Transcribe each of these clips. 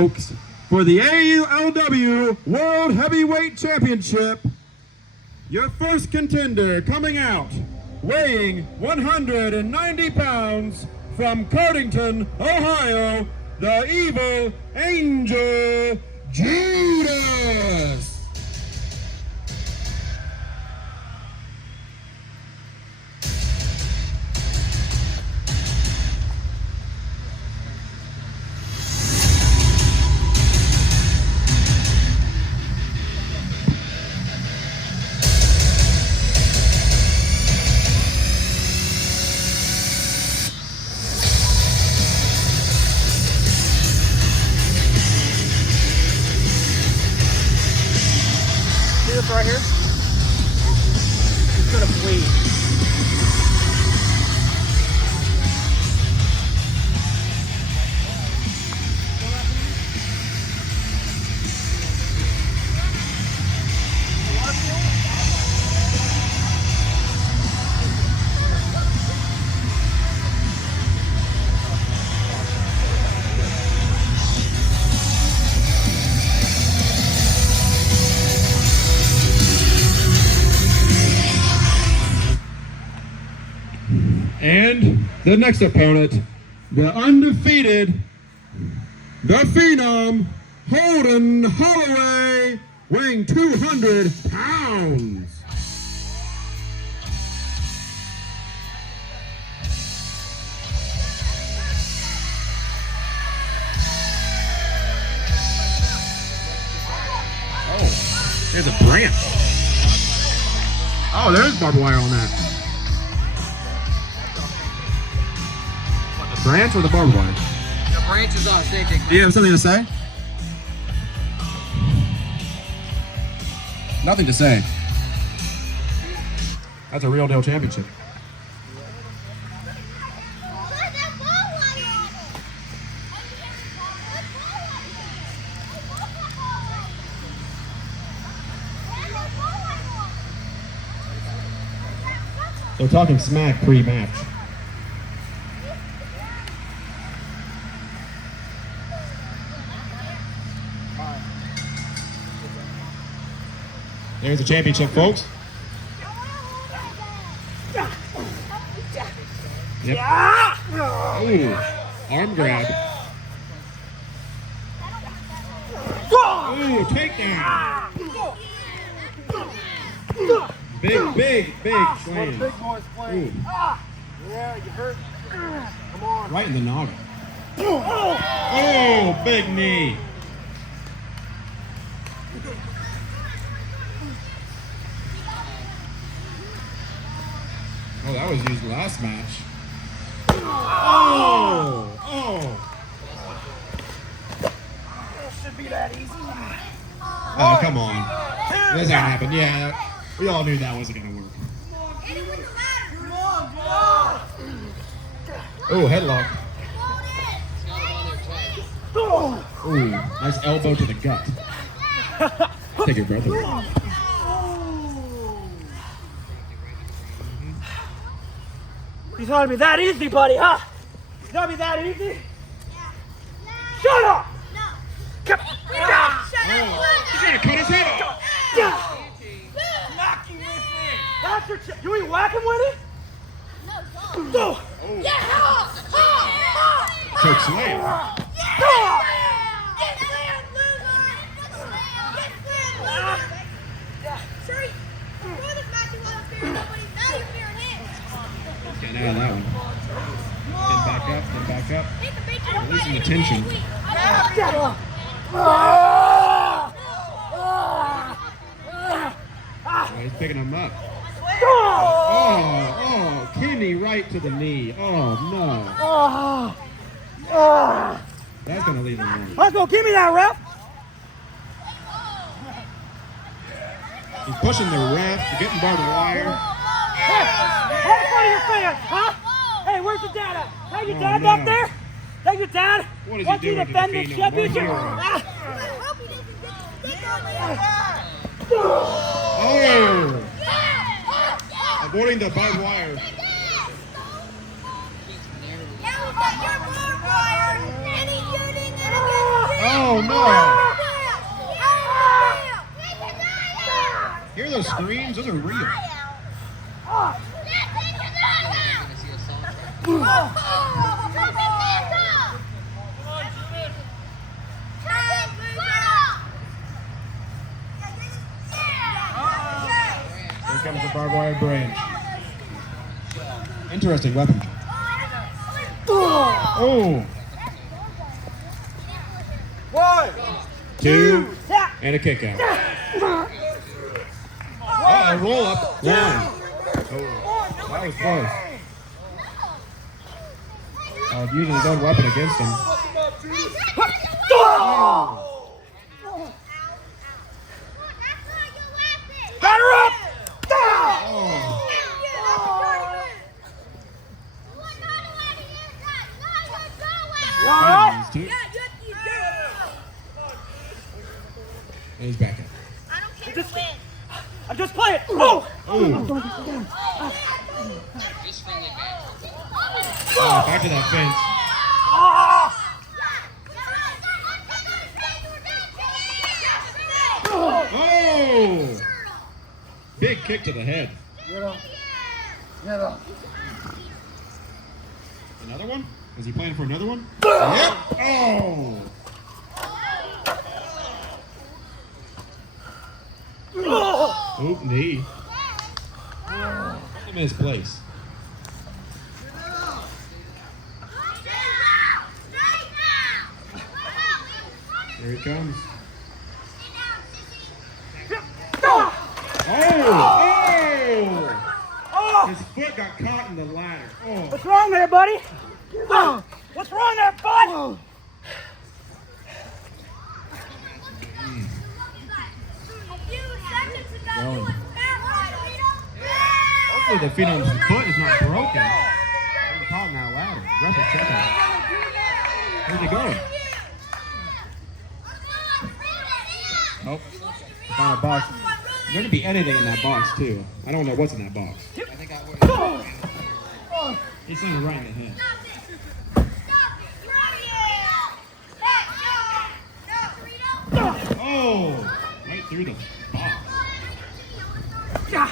Folks, for the ALW World Heavyweight Championship, your first contender coming out, weighing 190 pounds from Cardington, Ohio, the Evil Angel Judas. This right here, it's gonna bleed. And the next opponent, the undefeated, the Phenom, Holden Holloway, weighing 200 pounds. Oh, there's a branch. Oh, there's barbed wire on that. Branch or the barbed wire? The branch is on stage. Do you have something to say? Nothing to say. That's a real deal championship. They're talking smack pre-match. There's the championship, folks. Yep. Oh, arm grab. Oh, takedown. Big slam. Big boys playing. Yeah, you hurt. Come on. Right in the noggin. Oh, big knee. Oh, that was used last match. Oh! Should be that easy. Oh, come on. This ain't happened. Yeah, we all knew that wasn't gonna work. Oh, headlock. Ooh, nice elbow to the gut. Take your breath away. You thought it'd be that easy, buddy, huh? You thought it'd be that easy? Shut up! No. Come on! He's gonna cut his head off. Knock you with it! That's your you ain't whacking with it? No, No! yeah! Choke slam. Get slammed, loser! Get slammed, loser! Sure, before this match you wasn't fearing nobody, now you're fearing him. Getting out of that one. Then back up. Take the beat to Releasing the tension. Oh, he's picking him up. Oh, kidney right to the knee. Oh, no. That's going to leave him alone. Let's go, give me that, ref! He's pushing the ref, getting barbed wire. Hey, have fun of your fans, huh? Hey, where's your dad at? Hey, your dad back there? Hey, your dad? What is he Wants you doing to to the defend this Phenom? championship? What Ah. I hope he doesn't get the stick on me. Oh! Avoiding the barbed wire. Now we got your barbed wire, and he's shooting it against Oh no! Hear those screams? Those are real. Here comes the barbed wire branch. Interesting weapon. Oh! 1, 2, and a kick out. A roll up. 1. Oh, that was close. Using his own weapon against him. Batter up! You all right? These two. And he's back in. I'm just playing. Oh! Oh, back to that fence. Oh! Big kick to the head. Get up. Get up. Another one? Is he planning for another one? Yep. Oh! Oop, knee. Put him in his place. Here he comes. Oh! His foot got caught in the ladder. Oh! What's wrong there, buddy? What's wrong there, bud? Hopefully the Phenom's foot is not broken. He's caught in that ladder. Ref is checking. Where's he going? Oh, he found a box. There's going to be anything in that box, too. I don't know what's in that box. He's something right in the head. Oh! Right through the box. Yeah.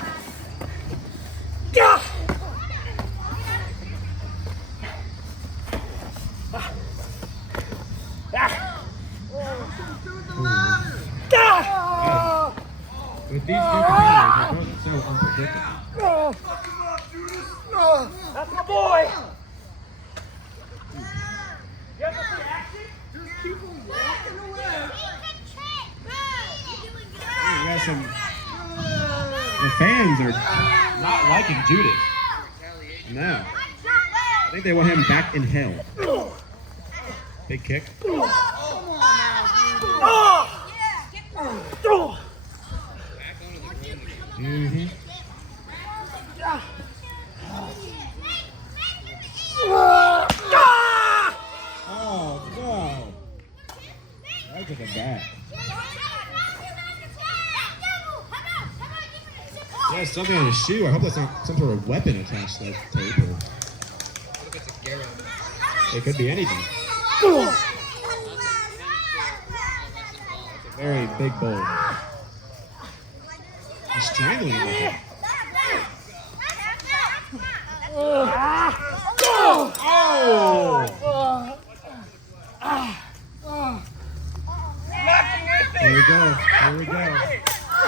Yeah. With these two competitors, they're both so unpredictable. That's my boy. You ever see action? There's people walking away. We got some. The fans are not liking Judas. No. I think they want him back in hell. Big kick. Mm-hmm. Oh, no. Right to the back. Yeah, something on his shoe. I hope that's not some sort of weapon attached to that tape. Or... It could be anything. It's a very big bowl. He's strangling him with it. Here we go. Here we go.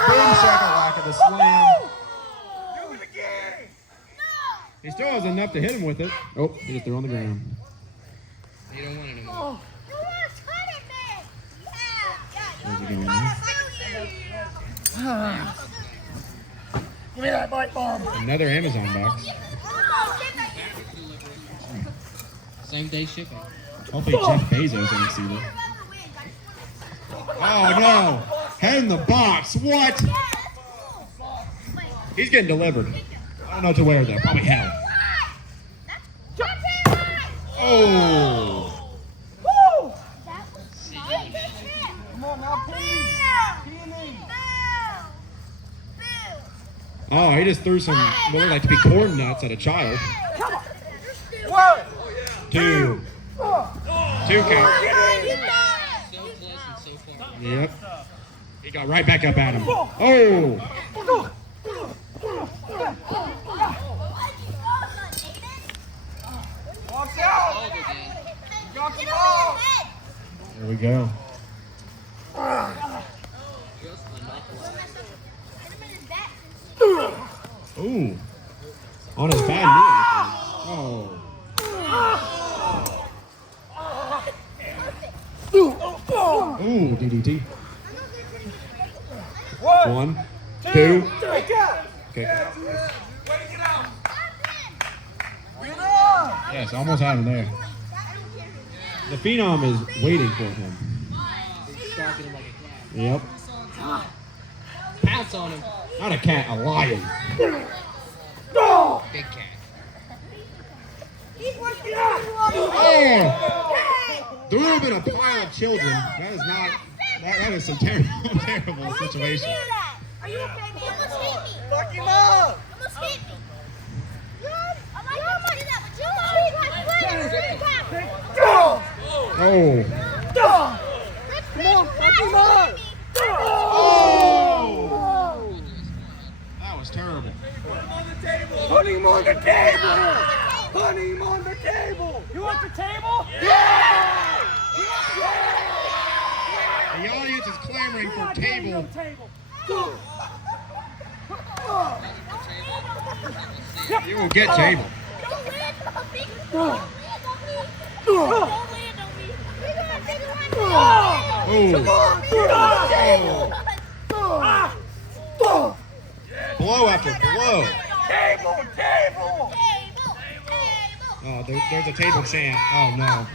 Boom shakalaka, the slam. Do it again. He still has enough to hit him with it. Oh, he just threw on the ground. You don't want it anymore. Where's he going now? Give me that bite bomb. Another Amazon box. Same day shipping. Hopefully Jeff Bezos didn't see that. Oh no! Head in the box. What? He's getting delivered. I don't know what to wear though. Probably hell. Oh! Come on now, please. Oh, he just threw some what looked like to be corn nuts at a child. 1, 2. 2 count. So far. Yep. He got right back up at him. Oh! Walks out. Hold again. Got the ball. There we go. Ooh. On his bad knee. Oh. Ooh, DDT. One, two. Wake up. Okay. Wake it up. Get up. Yes, almost had him there. The Phenom is waiting for him. Stalking him like a cat. Yep. Pounce on him. Not a cat, a lion. Big cat. He's working Oh! The little bit of pile of children. That is not. That is some terrible, terrible situation. Are you okay, man? Almost hit me. Fuck him up. Almost hit me. Good. I like how much did that, but you Go. Oh. Come on, fuck him up. Oh! That was terrible. Put him on the table. Put him on the table. You want the table? Yeah. The audience is clamoring for table. You will get table. Don't land on me. Don't land on me. Oh. Blow after blow. Table. Oh, there's a table chant. Oh no.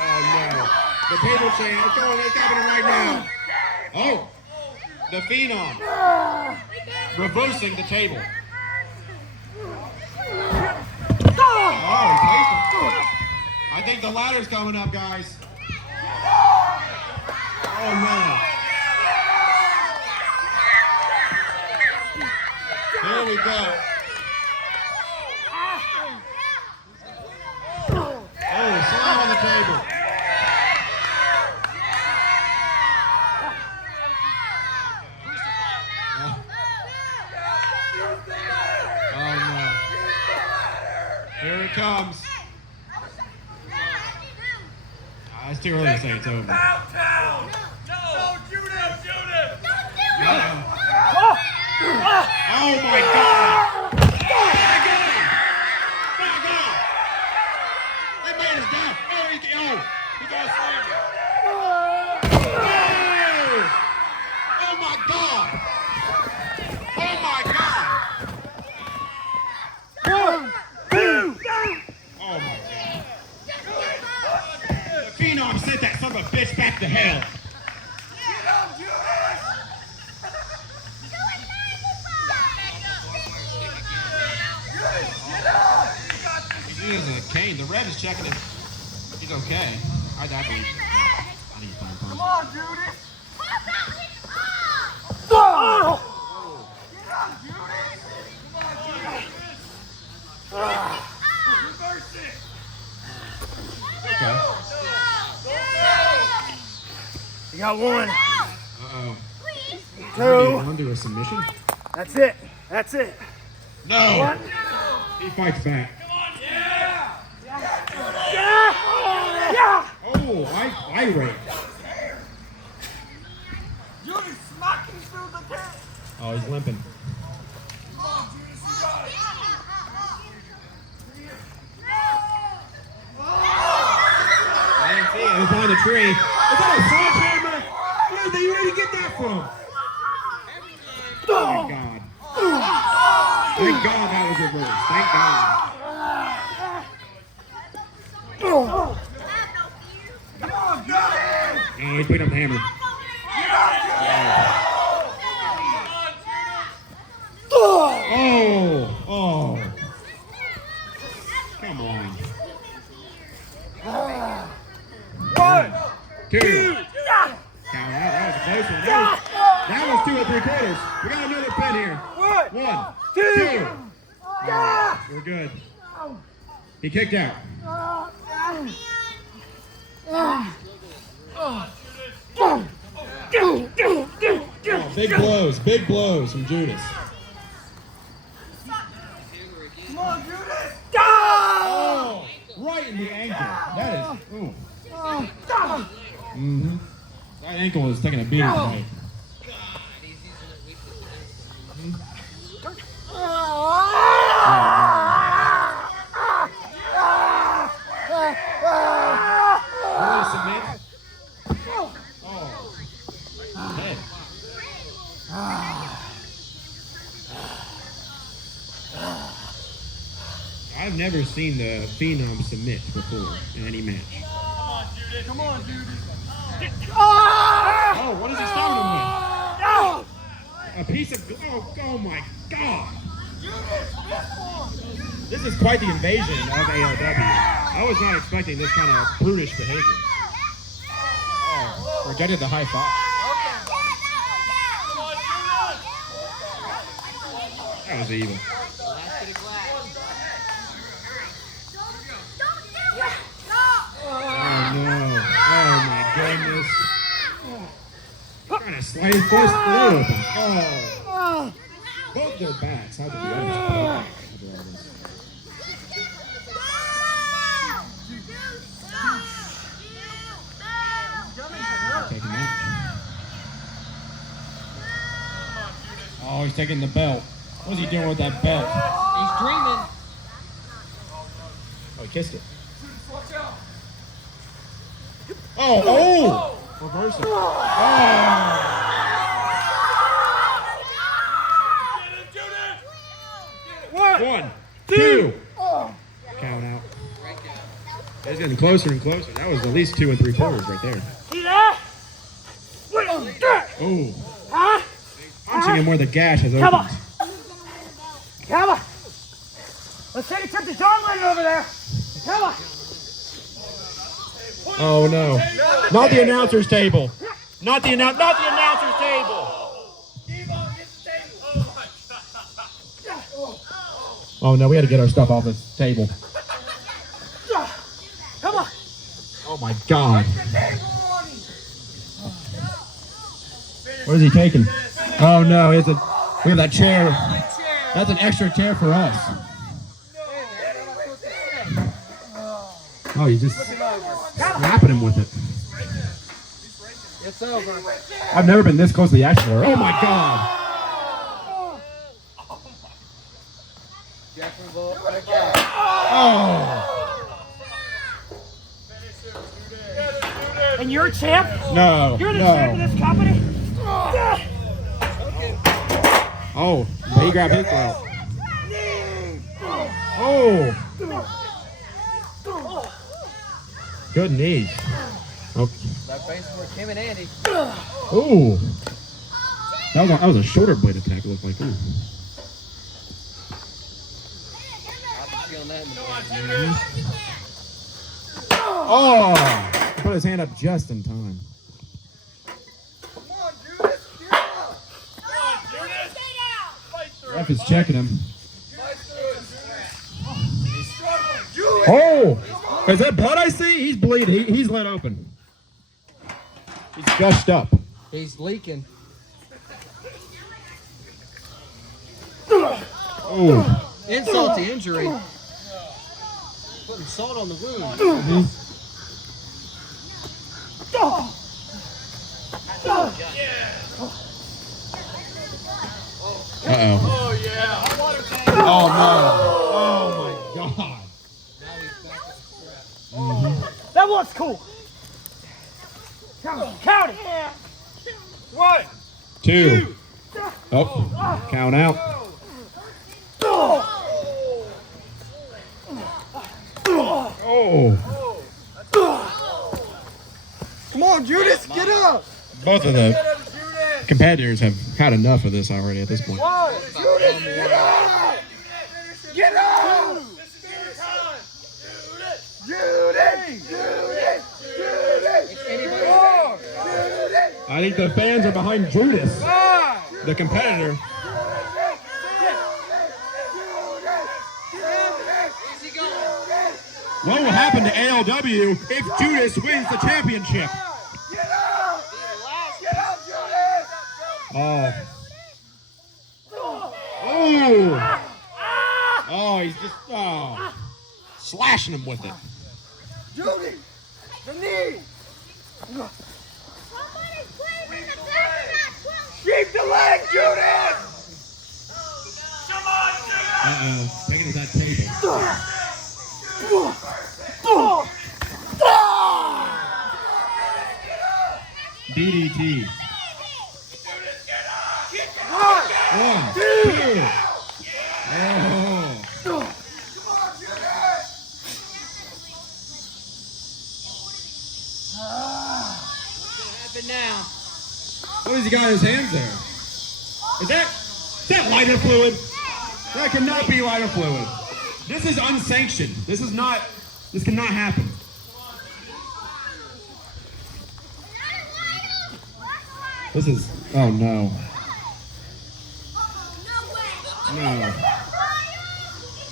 Oh no. The table chant. It's going. It's happening right now. Oh. The Phenom. Reversing the table. Oh, he placed him. I think the ladder's coming up, guys. Oh no. There we go. Oh, slam on the table. Oh no. Here it comes. It's too early to say it's over. Downtown. No, Judas. Oh my God! Back on! That man is down. Oh, he got slammed. Oh my God! Oh my God! Oh my God! The Phenom sent that son of a bitch back to hell. He is a cane. The ref is checking if he's okay. I believe. I think he's fine. Come on, Judas. Okay. You got one. Uh-oh. Two. On to a submission? That's it. No! One. He fights back. Yeah. Oh, irate. Judas smacking through the tent. Oh, he's limping. I didn't see it. It was behind the tree. Is that a sledgehammer? Where did you get that from? Oh my God. Thank God that was reversed. Thank God. Oh, he's picking up the hammer. Oh. Come on. 1, 2. 2. Count out. That was a close one. That was 2 3/4. We got another pin here. 1, 2. We're good. He kicked out. Big blows from Judas. Come on, Judas. Oh, right in the ankle. That is, ooh. Mm-hmm. That ankle is taking a beating tonight. I've never seen the Phenom submit before in any match. Come on, Judas. Oh, what is he stopping him with? A piece of, oh my God. This is quite the invasion of ALW. I was not expecting this kind of brutish behavior. Oh, rejected the high five. That was evil. Oh no. Oh my goodness. Trying to slide his fist through. Oh. Both their backs. How did you do Taking that. Oh, he's taking the belt. What's he doing with that belt? He's dreaming. Oh, he kissed it. Oh! Reversal. Oh! One, two. Count out. It's getting closer and closer. That was at least 2 3/4 right there. See that? Oh. Huh? Punching him where the gash has Come on. opened. Come on. Let's take a trip to Darwin over there. Come on. Oh no. Not the announcer's table. Not the announcer's table. Oh no, we had to get our stuff off this table. Come on. Oh my God. What is he taking? Oh no, we have that chair. That's an extra chair for us. Oh, you just slapping him with it. It's over. I've never been this close to the action. Oh my God. Oh. And you're a champ? No. You're the champ of this company? Oh, he grabbed his throat. Oh. Good knees. Oh. That face for Kim and Andy. Ooh. That was a shoulder blade attack, it looked like. Ooh. I'll be feeling that in the face. Oh. Put his hand up just in time. Ref is checking him. Oh! Is that blood I see? He's bleeding. He's let open. He's gushed up. He's leaking. Oh. Insult to injury. Putting salt on the wound. Uh-oh. Oh, yeah. Oh, no. Oh, my God. That was cool. Count it. 1, 2. Oh, count out. Oh. Come on, Judas, get up. Both of the competitors have had enough of this already at this point. Judas, get up. Get up. Judas. I think the fans are behind Judas, the competitor. What will happen to ALW if Judas wins the championship? Get up, Judas. Oh. Oh. Oh, he's just slashing him with it. Judy, the knee. Somebody's playing in the back of that trunk. Keep the leg, Judy. Uh-oh. Taking to that table. DDT. 1, 2. Oh. Happen now. What has he got in his hands there? Is that lighter fluid? That cannot be lighter fluid. This is unsanctioned. This cannot happen. This is, oh no. No.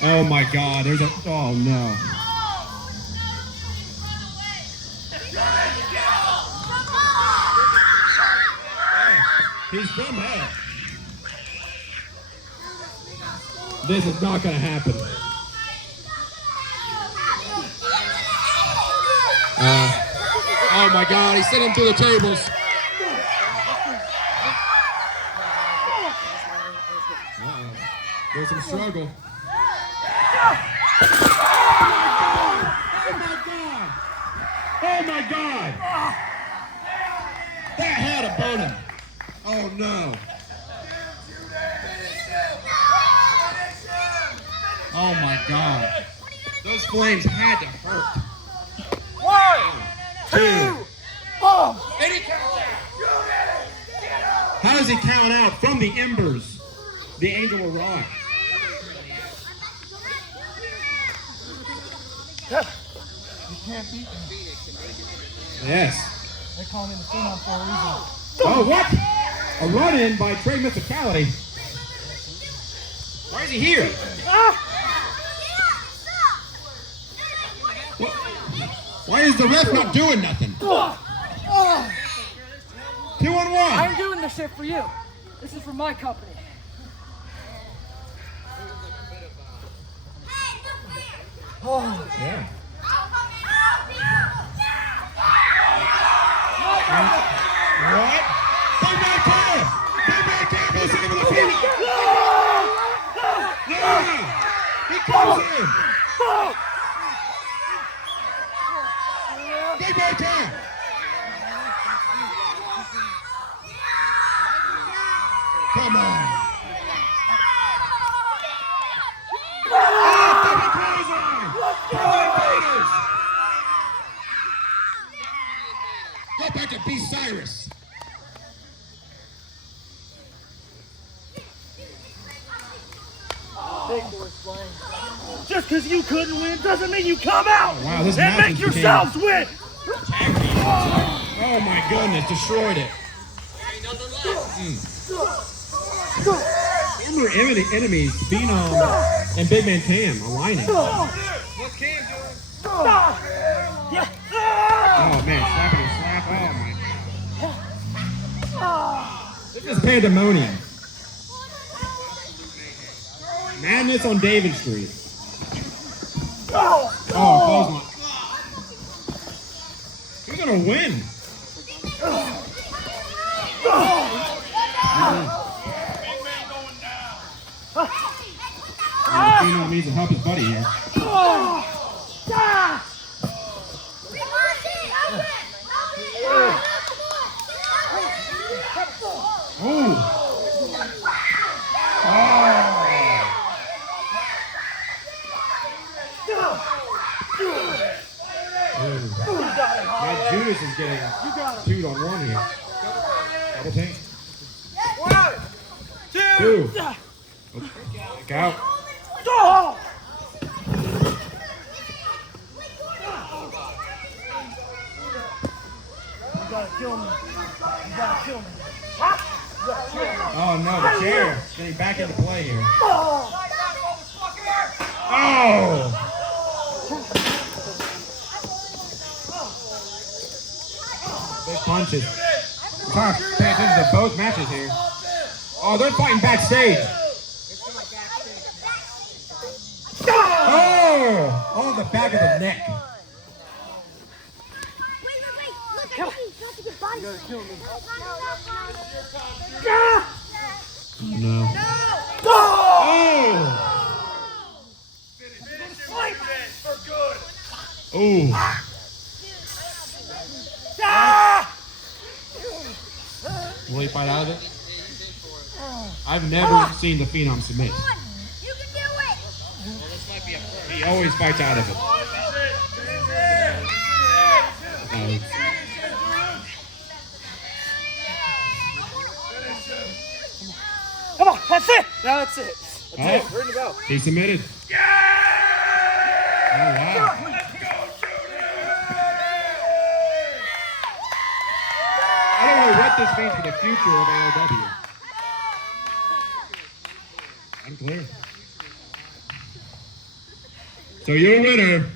Oh my God, there's a, oh no. He's from hell. This is not gonna happen. Oh my God, he sent him through the tables. There's some struggle. Oh my God! Oh my God! That had to burn him. Oh no. Oh my God. Those flames had to hurt. 1, 2, 4. And he counts out. How does he count out from the embers? The angel will rise. You can't beat me. Yes. They call me the Phenom for a reason. Oh, what? A run-in by Trey Mythicality. Why is he here? Why is the ref not doing nothing? 2 on 1. I ain't doing this shit for you. This is for my company. Oh. Yeah. What? Come back here! Come back here! Go see him in the field! Yeah! He comes in! Get back here! Come on! Oh, double clothesline! Go back to B. Cyrus. Just because you couldn't win doesn't mean you come out Wow, this and match make became- yourselves win. Oh my goodness, destroyed it. Former enemies, Phenom and Big Man Cam aligning. Oh What's Cam doing? man, slapping and slap. Oh my. This is pandemonium. Madness on David Street. Oh, clothesline. Who's gonna win? Phenom needs to help his buddy here. Matt Judas is getting 2 on 1 here. Double tank. 1, 2. Back out. You gotta kill me. You gotta kill me. Oh no, the chair getting back into play here. Oh! Big punches. He's tough. Pay attention to both matches here. Oh, they're fighting backstage. Oh! On the back of the neck. Wait. Look, I think he's got to get body. No. No! Oh! Oh! Will he fight out of it? I've never seen the Phenom submit. Come on, you can do it! He always fights out of it. Come on, that's it. No, that's it. Oh, We're in the belt. he submitted. Oh, wow. I don't know what this means for the future of ALW. Unclear. So your winner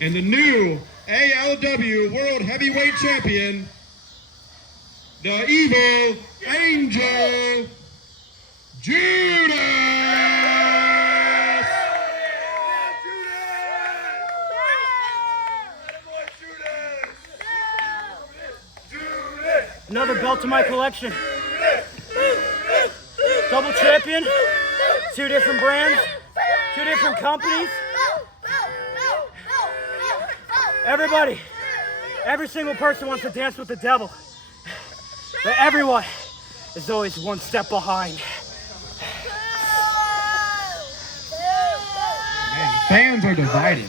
and the new ALW World Heavyweight Champion, the Evil Angel Judas! Another belt to my collection. Double champion. 2 different brands. 2 different companies. Everybody. Every single person wants to dance with the devil. But everyone is always one step behind. Man, fans are divided.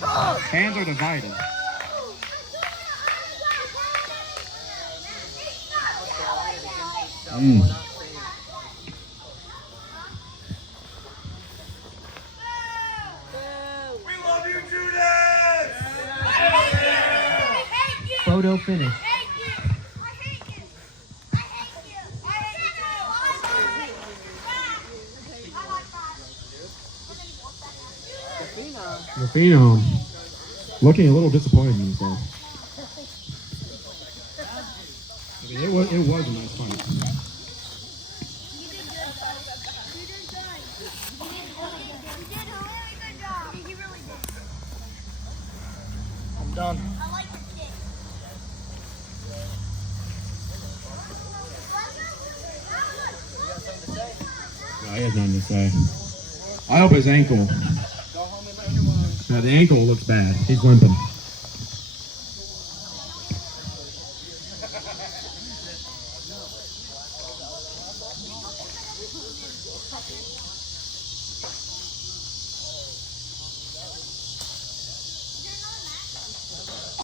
Fans are divided. Photo finish. The Phenom looking a little disappointed in himself. I mean, it was a nice fight. I'm done. I like the stick. No, he has nothing to say. I hope his ankle. Now the ankle looks bad. He's limping.